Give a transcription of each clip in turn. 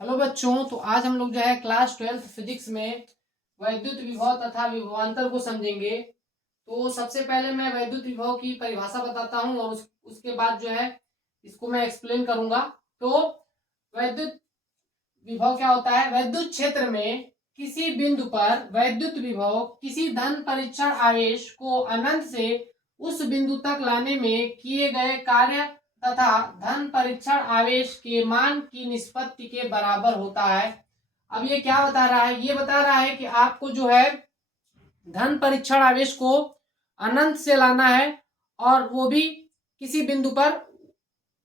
Hello बच्चों, तो आज हम लोग जो है क्लास 12 फिजिक्स में वैद्युत विभव तथा विभवांतर को समझेंगे। तो सबसे पहले मैं वैद्युत विभव की परिभाषा बताता हूं और उसके बाद जो है इसको मैं एक्सप्लेन करूंगा। तो वैद्युत विभव क्या होता है? वैद्युत क्षेत्र में किसी बिंदु पर वैद्युत विभव किसी धन परीक्षण आवेश को अनंत से उस बिंदु तक लाने में किए गए कार्य तथा धन परीक्षण आवेश के मान की निष्पत्ति के बराबर होता है। अब ये क्या बता रहा है? ये बता रहा है कि आपको जो है धन परीक्षण आवेश को अनंत से लाना है और वो भी किसी बिंदु पर,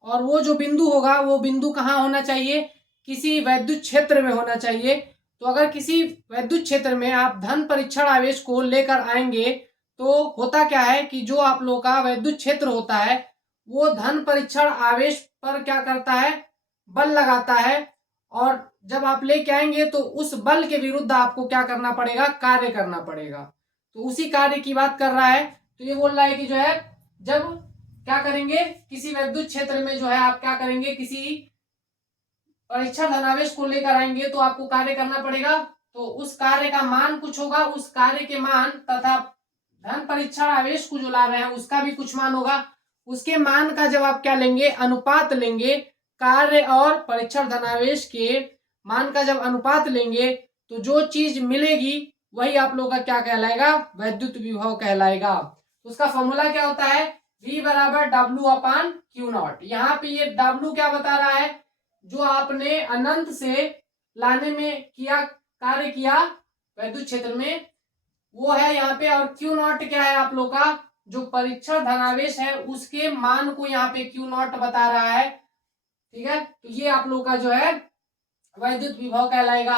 और वो जो बिंदु होगा वो बिंदु कहाँ होना चाहिए? किसी वैद्युत क्षेत्र में होना चाहिए। तो अगर किसी वैद्युत क्षेत्र में आप धन परीक्षण आवेश को लेकर आएंगे तो होता क्या है कि जो आप लोगों का वैद्युत क्षेत्र होता है वो धन परीक्षण आवेश पर क्या करता है? बल लगाता है। और जब आप लेके आएंगे तो उस बल के विरुद्ध आपको क्या करना पड़ेगा? कार्य करना पड़ेगा। तो उसी कार्य की बात कर रहा है। तो ये बोल रहा है कि जो है जब क्या करेंगे, किसी वैद्युत क्षेत्र में जो है आप क्या करेंगे, किसी परीक्षण धनावेश को लेकर आएंगे तो आपको कार्य करना पड़ेगा। तो उस कार्य का मान कुछ होगा, उस कार्य के मान तथा धन परीक्षण आवेश को जो ला रहे हैं उसका भी कुछ मान होगा। उसके मान का जब आप क्या लेंगे? अनुपात लेंगे। कार्य और परीक्षण धनावेश के मान का जब अनुपात लेंगे तो जो चीज मिलेगी वही आप लोगों का क्या कहलाएगा? वैद्युत विभव कहलाएगा। तो उसका फॉर्मूला क्या होता है? V बराबर W अपान क्यू नॉट। यहाँ पे ये W क्या बता रहा है? जो आपने अनंत से लाने में किया कार्य किया वैद्युत क्षेत्र में वो है यहाँ पे। और क्यू नॉट क्या है आप लोग का? जो परीक्षण धनावेश है उसके मान को यहाँ पे क्यू नॉट बता रहा है। ठीक है, तो ये आप लोग का जो है वैद्युत विभव कहलाएगा।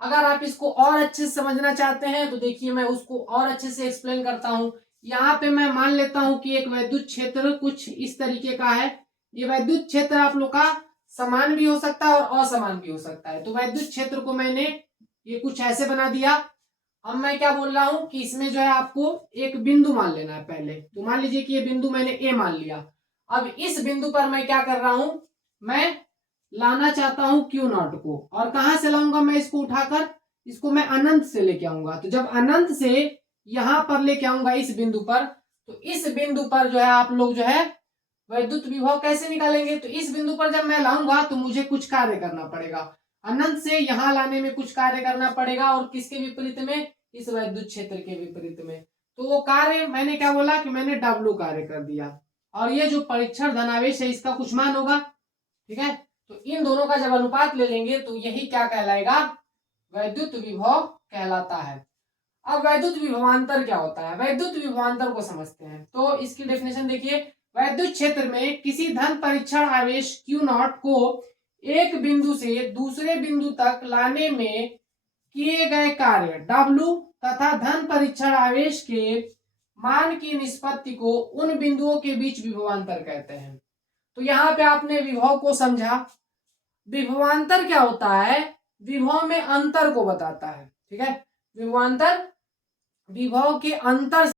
अगर आप इसको और अच्छे से समझना चाहते हैं तो देखिए मैं उसको और अच्छे से एक्सप्लेन करता हूं। यहाँ पे मैं मान लेता हूं कि एक वैद्युत क्षेत्र कुछ इस तरीके का है। ये वैद्युत क्षेत्र आप लोग का समान भी हो सकता है और असमान भी हो सकता है। तो वैद्युत क्षेत्र को मैंने ये कुछ ऐसे बना दिया। अब मैं क्या बोल रहा हूं कि इसमें जो है आपको एक बिंदु मान लेना है पहले। तो मान लीजिए कि ये बिंदु मैंने ए मान लिया। अब इस बिंदु पर मैं क्या कर रहा हूं? मैं लाना चाहता हूं क्यू नॉट को। और कहां से लाऊंगा मैं इसको उठाकर? इसको मैं अनंत से लेके आऊंगा। तो जब अनंत से यहां पर लेके आऊंगा इस बिंदु पर, तो इस बिंदु पर जो है आप लोग जो है वैद्युत विभव कैसे निकालेंगे? तो इस बिंदु पर जब मैं लाऊंगा तो मुझे कुछ कार्य करना पड़ेगा। अनंत से यहां लाने में कुछ कार्य करना पड़ेगा। और किसके विपरीत में? इस वैद्युत क्षेत्र के विपरीत में। तो वो कार्य मैंने क्या बोला कि मैंने W कार्य कर दिया। और ये जो परीक्षण धनावेश है इसका कुछ मान होगा। ठीक है, तो इन दोनों का जब अनुपात ले लेंगे तो यही क्या कहलाएगा? वैद्युत विभव कहलाता है। अब वैद्युत विभवांतर क्या होता है? वैद्युत विभवांतर को समझते हैं। तो इसकी डेफिनेशन देखिए। वैद्युत क्षेत्र में किसी धन परीक्षण आवेश क्यू नॉट को एक बिंदु से दूसरे बिंदु तक लाने में किए गए कार्य W तथा धन परीक्षण आवेश के मान की निष्पत्ति को उन बिंदुओं के बीच विभवांतर कहते हैं। तो यहाँ पे आपने विभव को समझा। विभवांतर क्या होता है? विभव में अंतर को बताता है। ठीक है, विभवांतर विभव के अंतर